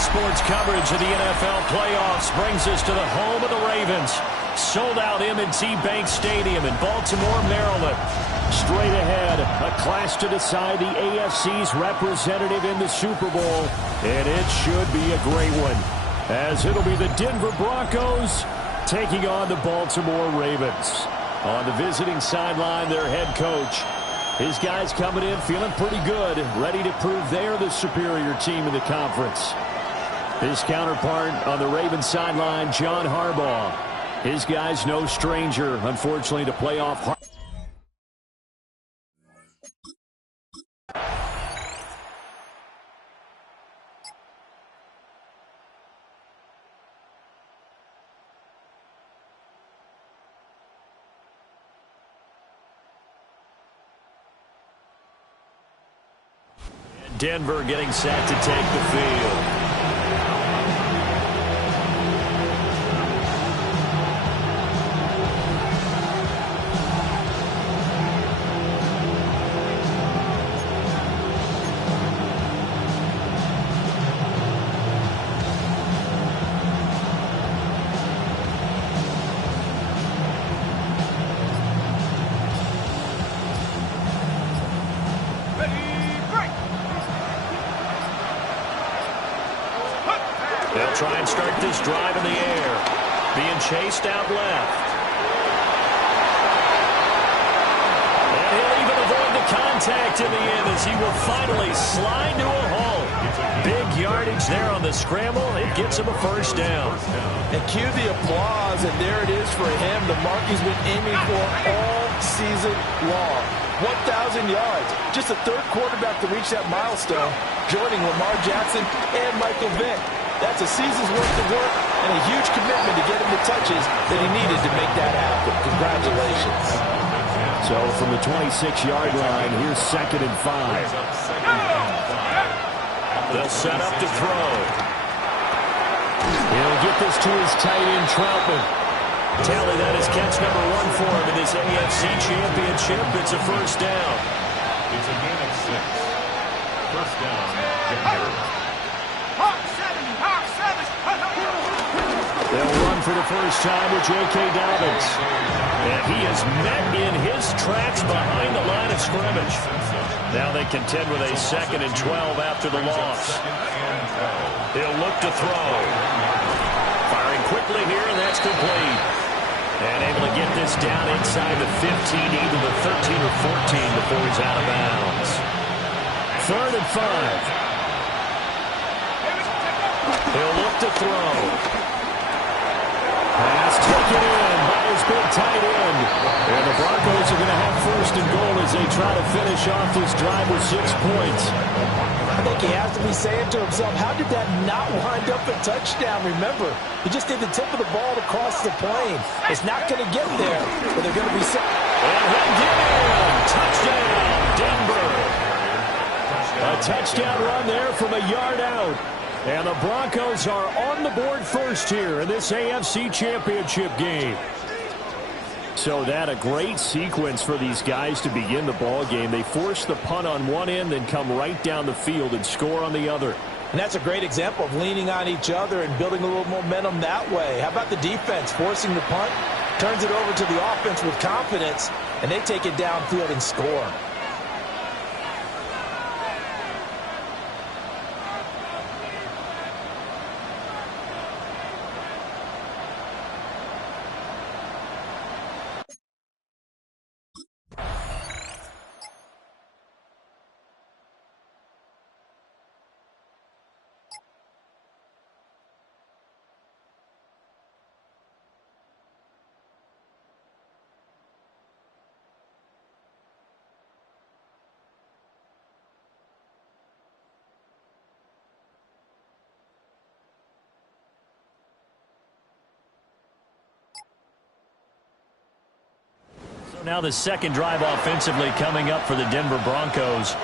sports coverage of the NFL playoffs brings us to the home of the Ravens. Sold out M&T Bank Stadium in Baltimore, Maryland. Straight ahead, a clash to decide the AFC's representative in the Super Bowl. And it should be a great one, as it'll be the Denver Broncos taking on the Baltimore Ravens. On the visiting sideline, their head coach. His guys coming in feeling pretty good, ready to prove they're the superior team in the conference. His counterpart on the Ravens sideline, John Harbaugh. His guys no stranger, unfortunately, to playoff. Denver getting set to take the field. They'll try and start this drive in the air. Being chased out left. And he'll even avoid the contact in the end as he will finally slide to a hole. Big yardage there on the scramble. It gets him a first down. And cue the applause, and there it is for him. The mark he's been aiming for all season long. 1,000 yards. Just the third quarterback to reach that milestone, joining Lamar Jackson and Michael Vick. That's a season's worth of work and a huge commitment to get him the touches that he needed to make that happen. Congratulations. So from the 26-yard line, here's 2nd and 5. They'll set up to throw. He'll get this to his tight end, Troutman. Tally, that is catch number 1 for him in this AFC Championship. It's a first down. It's a gain of 6. First down, Denver. They'll run for the first time with J.K. Dobbins. And he is met in his tracks behind the line of scrimmage. Now they contend with a 2nd and 12 after the loss. He'll look to throw. Firing quickly here, and that's complete. And able to get this down inside the 15, either the 13 or 14 before he's out of bounds. 3rd and 5. He'll look to throw. Pass taken in by his big tight end. And the Broncos are going to have 1st and goal as they try to finish off this drive with 6 points. I think he has to be saying to himself, how did that not wind up a touchdown? Remember, he just did the tip of the ball to cross the plane. It's not going to get there, but they're going to be set. And he'll get in. Touchdown, Denver. A touchdown run there from a yard out. And the Broncos are on the board first here in this AFC Championship game. So that a great sequence for these guys to begin the ball game. They force the punt on one end, then come right down the field and score on the other. And that's a great example of leaning on each other and building a little momentum that way. How about the defense forcing the punt, turns it over to the offense with confidence, and they take it downfield and score. Now the second drive offensively coming up for the Denver Broncos.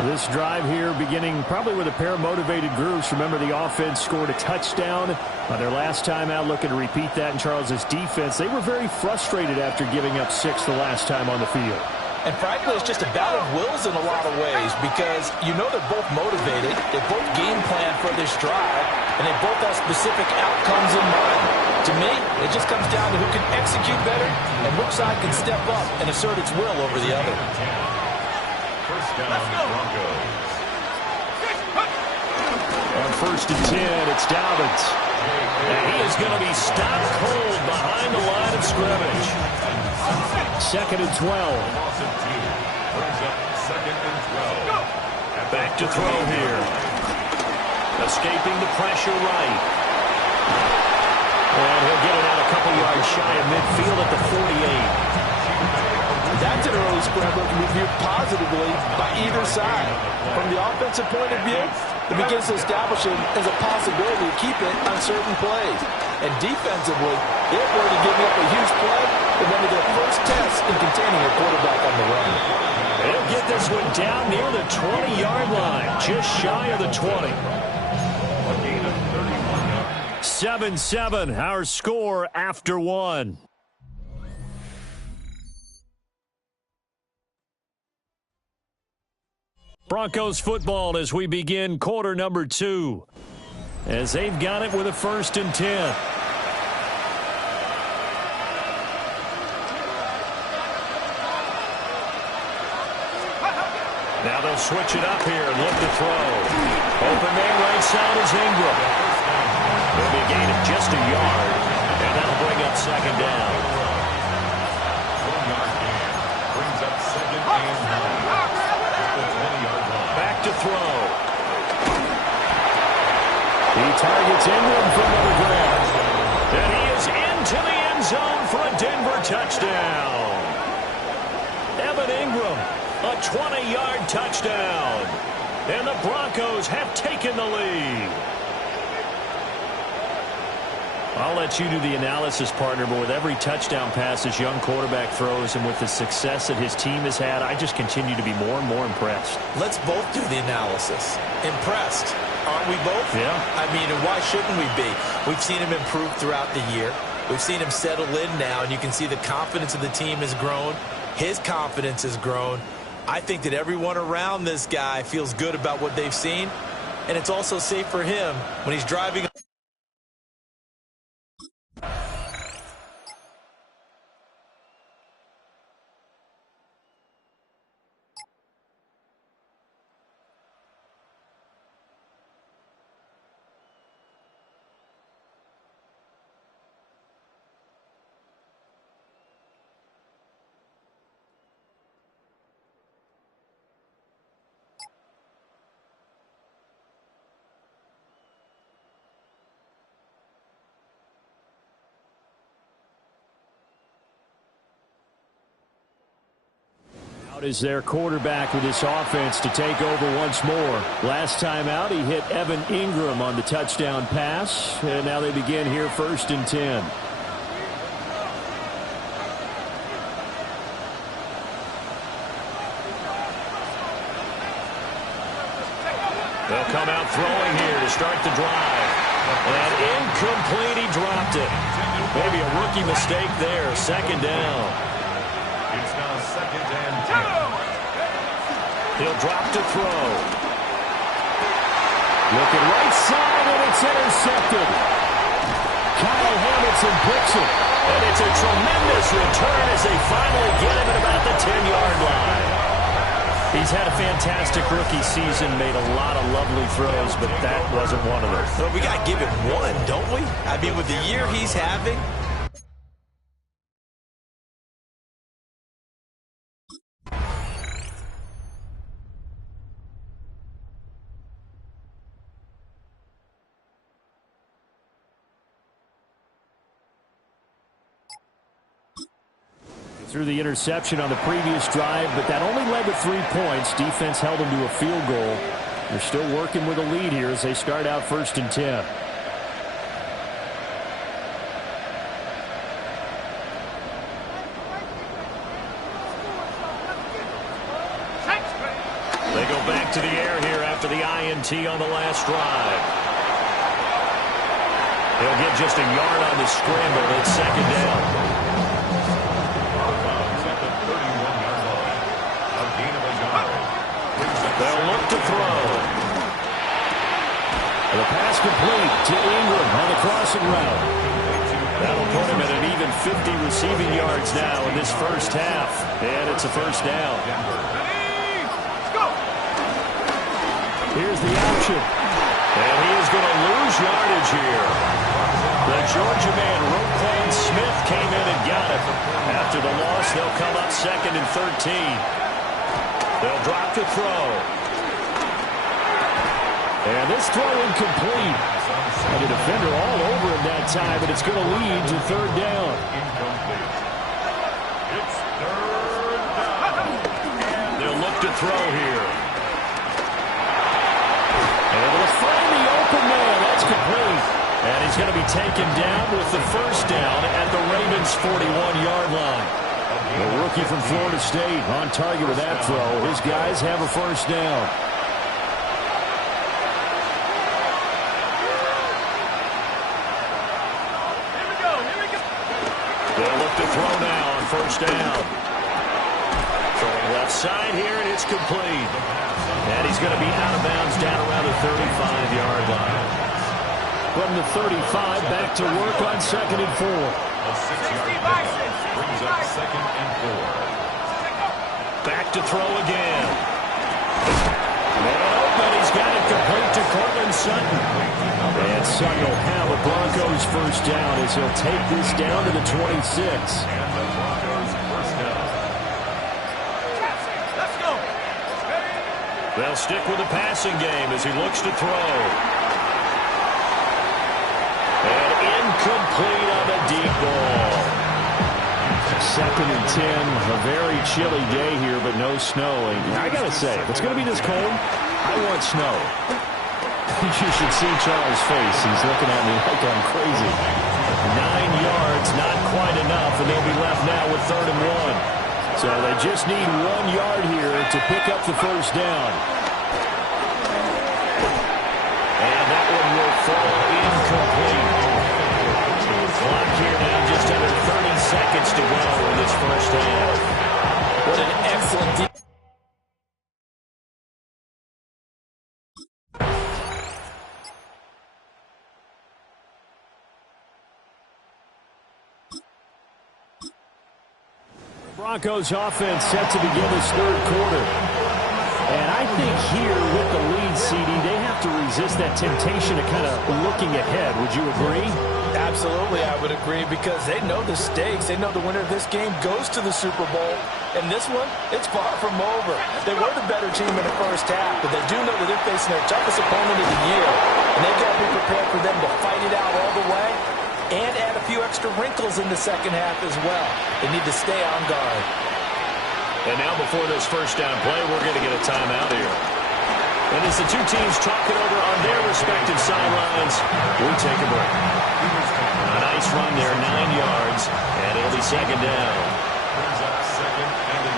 This drive here beginning probably with a pair of motivated groups. Remember, the offense scored a touchdown their last time out, looking to repeat that in Charles's defense. They were very frustrated after giving up 6 the last time on the field. And frankly, it's just a battle of wills in a lot of ways because you know they're both motivated, they both game plan for this drive, and they both have specific outcomes in mind. To me, it just comes down to who can execute better and which side can step up and assert its will over the other. First down, Broncos. On 1st and 10, it's Dobbins. And he is going to be stopped cold behind the line of scrimmage. 2nd and 12. Brings up 2nd and 12. Back to throw here. Escaping the pressure right. And he'll get it out a couple yards shy of midfield at the 48. That's an early scramble to be viewed positively by either side. From the offensive point of view, it begins to establish it as a possibility to keep it on certain plays. And defensively, they're going to give up a huge play and then their first test in containing a quarterback on the run. They'll get this one down near the 20-yard line, just shy of the 20. 7-7, our score after one. Broncos football as we begin quarter number 2. As they've got it with a 1st and 10. Now they'll switch it up here and look to throw. Open man right side is Ingram. It'll be a gain of just a yard, and that'll bring up 2nd down. 1-yard gain. Brings up 2nd and 9. Back to throw. He targets Ingram for another grab. And he is into the end zone for a Denver touchdown. Evan Ingram, a 20-yard touchdown. And the Broncos have taken the lead. I'll let you do the analysis, partner, but with every touchdown pass this young quarterback throws and with the success that his team has had, I just continue to be more and more impressed. Let's both do the analysis. Impressed. Aren't we both? Yeah. I mean, and why shouldn't we be? We've seen him improve throughout the year. We've seen him settle in now, and you can see the confidence of the team has grown. His confidence has grown. I think that everyone around this guy feels good about what they've seen, and it's also safe for him when he's driving. Is their quarterback with this offense to take over once more. Last time out, he hit Evan Ingram on the touchdown pass, and now they begin here 1st and 10. They'll come out throwing here to start the drive. And incomplete, he dropped it. Maybe a rookie mistake there, 2nd down. It's now 2nd and 10. He'll drop to throw. Looking right side, and it's intercepted. Kyle Hamilton picks it. And it's a tremendous return as they finally get him at about the 10-yard line. He's had a fantastic rookie season, made a lot of lovely throws, but that wasn't one of them. Well, we got to give him one, don't we? I mean, with the year he's having. Through the interception on the previous drive, but that only led to 3 points. Defense held them to a field goal. They're still working with a lead here as they start out 1st and 10. They go back to the air here after the INT on the last drive. They'll get just a yard on the scramble. It's 2nd down. to throw. The pass complete to Ingram on the crossing route. That'll put him at an even 50 receiving yards now in this first half. And it's a first down. Here's the option. And he is going to lose yardage here. The Georgia man, Roquan Smith, came in and got it. After the loss, they'll come up 2nd and 13. They'll drop to throw. And this throw incomplete. And the defender all over him that time, but it's going to lead to 3rd down. It's 3rd down. They'll look to throw here. And they'll find the open man. That's complete. And he's going to be taken down with the first down at the Ravens' 41-yard line. The rookie from Florida State on target with that throw. His guys have a first down. They'll look to throw now on first down. Throwing left side here, and it's complete. And he's going to be out of bounds down around the 35-yard line. From the 35, back to work on 2nd and 4. A 6-yard pickup brings up 2nd and 4. Back to throw again. And open, he's got it complete to Cortland Sutton. And Sutton will have a Broncos first down as he'll take this down to the 26. And the Broncos first down. Let's go. They'll stick with the passing game as he looks to throw. And incomplete on the deep ball. 2nd and 10, a very chilly day here, but no snowing. I got to say, if it's going to be this cold, I want snow. You should see Charles' face. He's looking at me like I'm crazy. 9 yards, not quite enough, and they'll be left now with 3rd and 1. So they just need 1 yard here to pick up the first down. And that one will fall incomplete. Clock here now, just under 30 seconds to go in this first half. What an excellent deep. Broncos offense set to begin this 3rd quarter. And I think here with the lead, CD, they have to resist that temptation of kind of looking ahead. Would you agree? Absolutely, I would agree, because they know the stakes. They know the winner of this game goes to the Super Bowl. And this one, it's far from over. They were the better team in the first half, but they do know that they're facing their toughest opponent of the year. And they've got to be prepared for them to fight it out all the way and add a few extra wrinkles in the second half as well. They need to stay on guard. And now before this first down play, we're going to get a timeout here. And as the two teams talk it over on their respective sidelines, we take a break. A nice run there, 9 yards, and it'll be 2nd down. Brings up 2nd and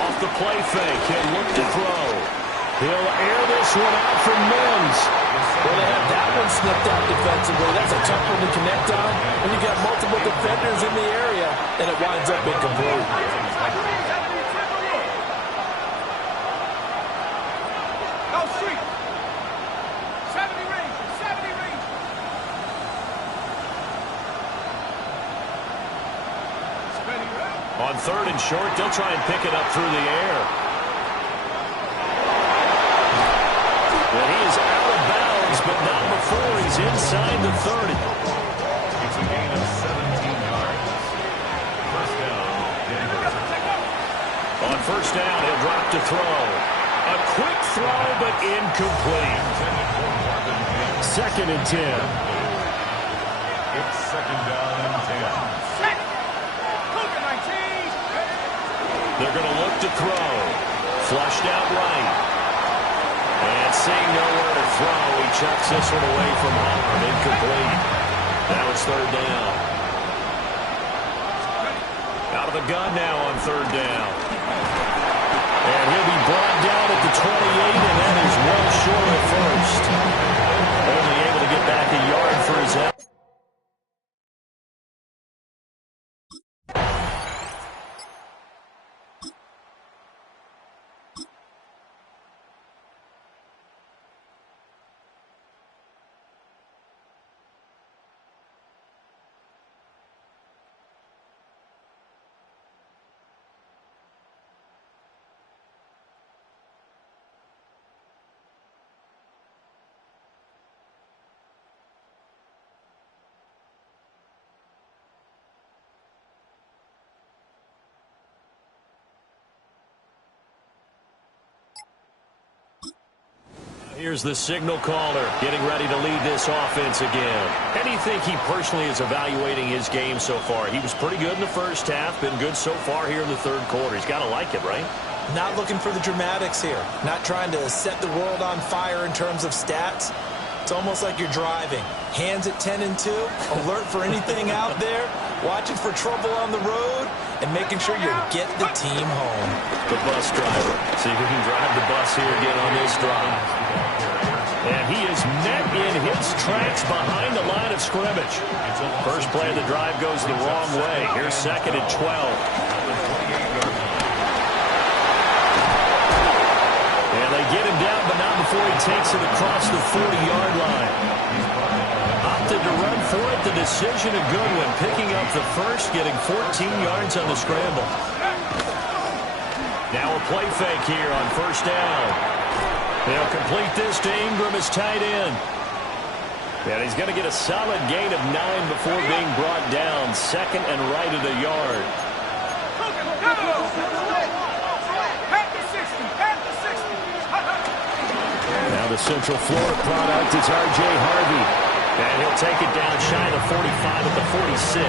1. Off the play fake, he'll look to throw. He'll air this one out from Mims. Well, they have that one snipped out defensively. That's a tough one to connect on when you got multiple defenders in the area, and it winds up incomplete. Go street. 70 range. 70 range. On 3rd and short, they'll try and pick it up through the air. Well, he is out of bounds, but not before he's inside the 30. It's a gain of 17 yards. First down, Denver. On first down, he'll drop to throw. A quick throw, but incomplete. Intended for Marvin Mims. 2nd and 10. It's 2nd down and 10. They're going to look to throw. Flushed out right. And seeing nowhere to throw, he chucks this one away from harm. Incomplete. That was 3rd down. Out of the gun now on 3rd down. And he'll be brought down at the 28, and that is well short of first. Only able to get back a yard for his head. Here's the signal caller getting ready to lead this offense again. How do you think he personally is evaluating his game so far? He was pretty good in the first half, been good so far here in the third quarter. He's got to like it, right? Not looking for the dramatics here. Not trying to set the world on fire in terms of stats. It's almost like you're driving. Hands at 10 and 2, alert for anything out there, watching for trouble on the road, and making sure you get the team home. The bus driver. See if he can drive the bus here again on this drive. And he is met in his tracks behind the line of scrimmage. First play of the drive goes the wrong way. Here's second and 12. And they get him down, but not before he takes it across the 40-yard line. Opted to run for it. The decision a good one. Picking up the first, getting 14 yards on the scramble. Now a play fake here on first down. They'll complete this to Ingram as tight end. And he's going to get a solid gain of 9 before being brought down. Second and right at a yard. Now the Central Florida product is R.J. Harvey. And he'll take it down shy of the 45 at the 46. He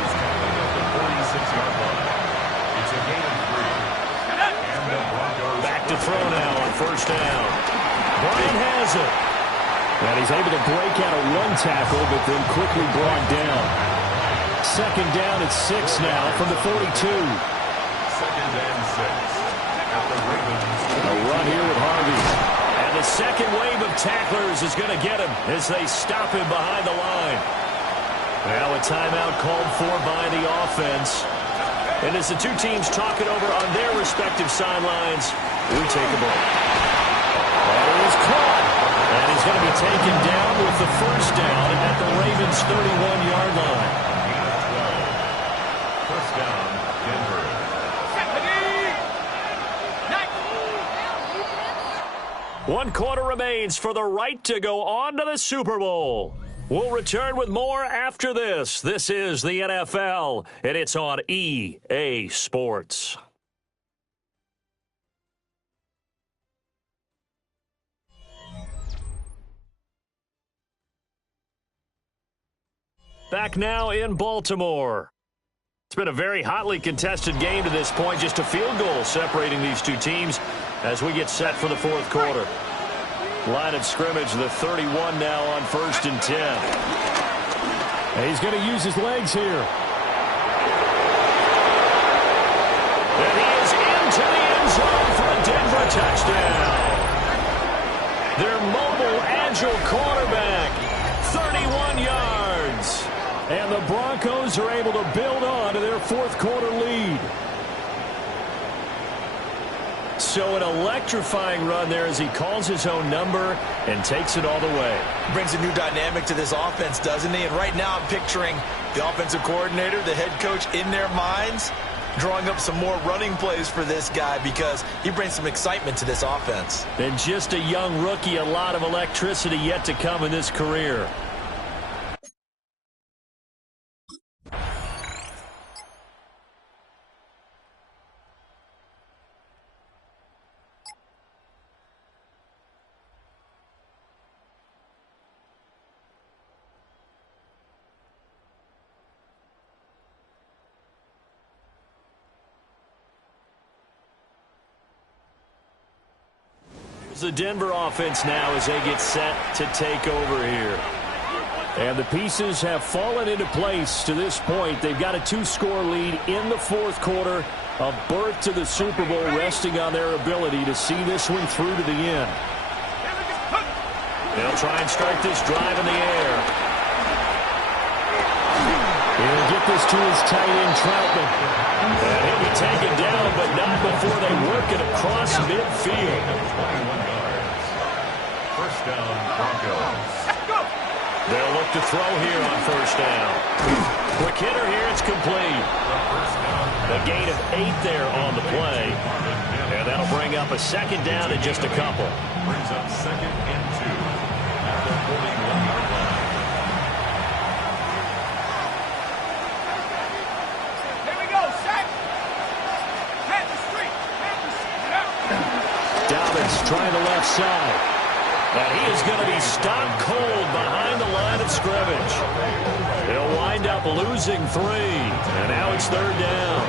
was tackled at the 46-yard line. It's a gain of 3. And the Broncos back to throw now on first down. Bryant has it. And he's able to break out a run tackle, but then quickly brought down. Second down at 6 now from the 42. Second and 6 at the Ravens. A run here with Harvey. And the second wave of tacklers is going to get him as they stop him behind the line. Now a timeout called for by the offense. And as the two teams talk it over on their respective sidelines, we take a break. And it is caught. And he's going to be taken down with the first down at the Ravens' 31-yard line. First down, Denver. One quarter remains for the right to go on to the Super Bowl. We'll return with more after this. This is the NFL, and it's on EA Sports. Back now in Baltimore. It's been a very hotly contested game to this point. Just a field goal separating these two teams as we get set for the fourth quarter. Line of scrimmage, the 31 now on first and 10. And he's going to use his legs here. And he is into the end zone for a Denver touchdown. Their mobile, agile quarterback, 31 yards. And the Broncos are able to build on to their fourth quarter lead. So an electrifying run there as he calls his own number and takes it all the way. Brings a new dynamic to this offense, doesn't he? And right now I'm picturing the offensive coordinator, the head coach in their minds, drawing up some more running plays for this guy because he brings some excitement to this offense. And just a young rookie, a lot of electricity yet to come in this career. The Denver offense now as they get set to take over here. And the pieces have fallen into place to this point. They've got a 2-score lead in the fourth quarter. A berth to the Super Bowl resting on their ability to see this one through to the end. They'll try and start this drive in the air. He'll get this to his tight end, Troutman. And he'll be taken down, but not before they work it across midfield. First down, Broncos. They'll look to throw here on first down. Quick hitter here, it's complete. A gain of 8 there on the play. And that'll bring up a second down in just a couple. Brings up second and 2 at the 41-yard line. Here we go, set. Head the street. Dobbins trying the left side. And he is going to be stopped cold behind the line of scrimmage. They'll wind up losing 3. And now it's 3rd down.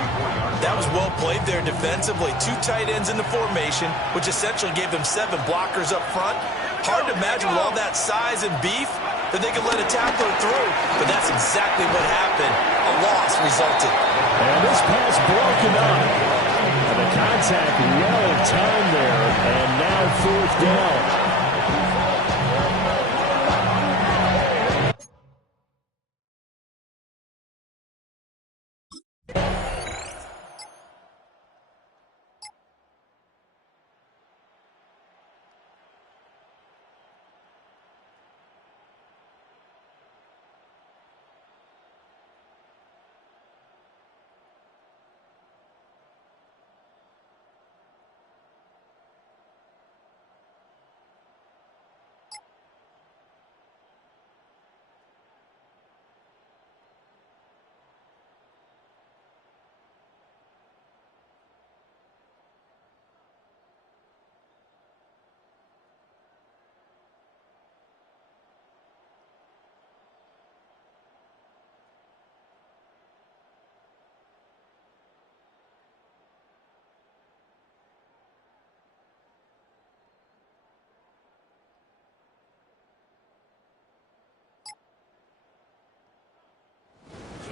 That was well played there defensively. 2 tight ends in the formation, which essentially gave them 7 blockers up front. Hard to imagine with all that size and beef that they could let a tackler through. But that's exactly what happened. A loss resulted. And this pass broken up. And the contact well timed there. And now 4th down.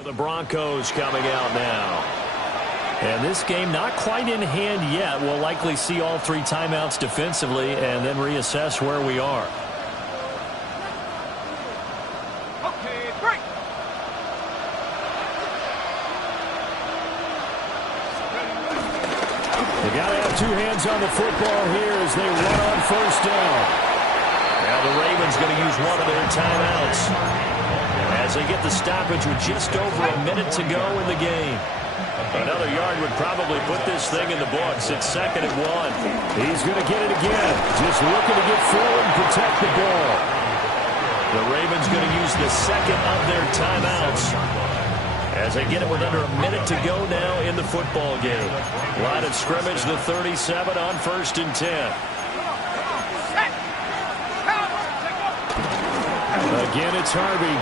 The Broncos coming out now. And this game not quite in hand yet. We'll likely see all 3 timeouts defensively and then reassess where we are. Okay, break. They got to have 2 hands on the football here as they run on 1st down. Now the Ravens going to use one of their timeouts as they get the stoppage with just over a minute to go in the game. Another yard would probably put this thing in the books. It's 2nd and 1. He's going to get it again. Just looking to get forward and protect the ball. The Ravens going to use the 2nd of their timeouts as they get it with under a minute to go now in the football game. Line of scrimmage, the 37 on 1st and 10. Again, it's Harvey.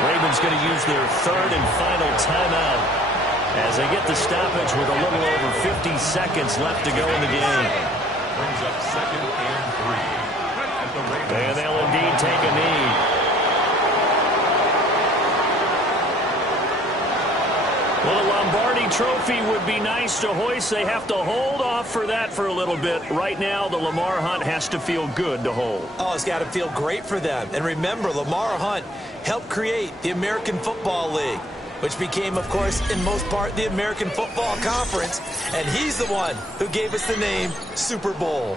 Ravens going to use their 3rd and final timeout as they get the stoppage with a little over 50 seconds left to go in the game. Brings up 2nd and 3. And they'll indeed take a knee. Well, the Lombardi Trophy would be nice to hoist. They have to hold off for that for a little bit. Right now, the Lamar Hunt has to feel good to hold. Oh, it's got to feel great for them. And remember, Lamar Hunt helped create the American Football League, which became, of course, in most part, the American Football Conference. And he's the one who gave us the name Super Bowl.